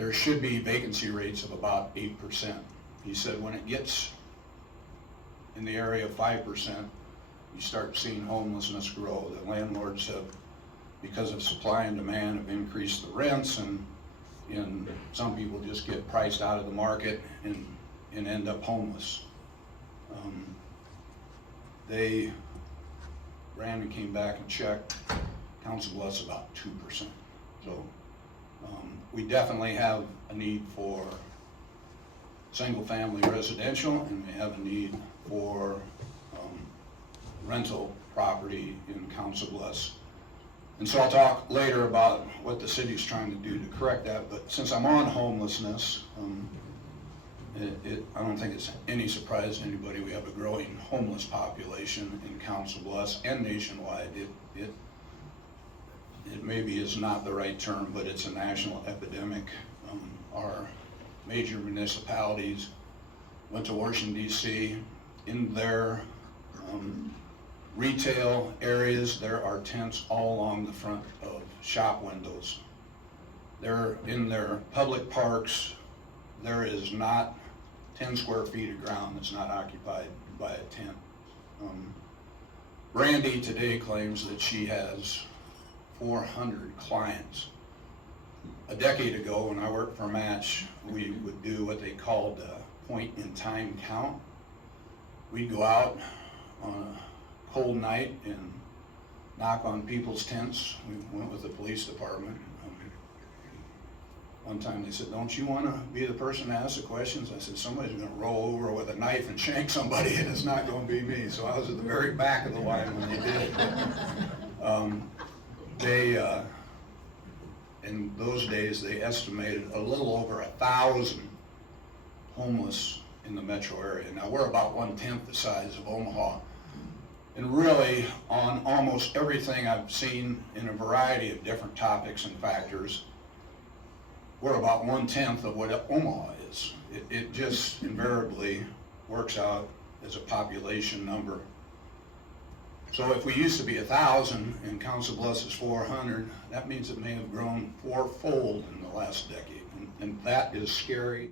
there should be vacancy rates of about 8%. He said when it gets in the area of 5%, you start seeing homelessness grow. The landlords have, because of supply and demand, have increased the rents, and some people just get priced out of the market and end up homeless. Brandon came back and checked, council-bluffs about 2%. So we definitely have a need for single-family residential, and we have a need for rental property in council-bluffs. And so I'll talk later about what the city's trying to do to correct that, but since I'm on homelessness, I don't think it's any surprise to anybody we have a growing homeless population in council-bluffs and nationwide. It maybe is not the right term, but it's a national epidemic. Our major municipalities went to Washington, D.C. In their retail areas, there are tents all along the front of shop windows. They're in their public parks. There is not 10 square feet of ground that's not occupied by a tent. Brandy today claims that she has 400 clients. A decade ago, when I worked for Match, we would do what they called a point-in-time count. We'd go out on a cold night and knock on people's tents. We went with the police department. One time they said, "Don't you want to be the person to ask the questions?" I said, "Somebody's going to roll over with a knife and shank somebody, and it's not going to be me." So I was at the very back of the line when they did it. In those days, they estimated a little over 1,000 homeless in the metro area. Now we're about 1/10 the size of Omaha. And really, on almost everything I've seen in a variety of different topics and factors, we're about 1/10 of what Omaha is. It just invariably works out as a population number. So if we used to be 1,000 and council-bluffs is 400, that means it may have grown fourfold in the last decade, and that is scary.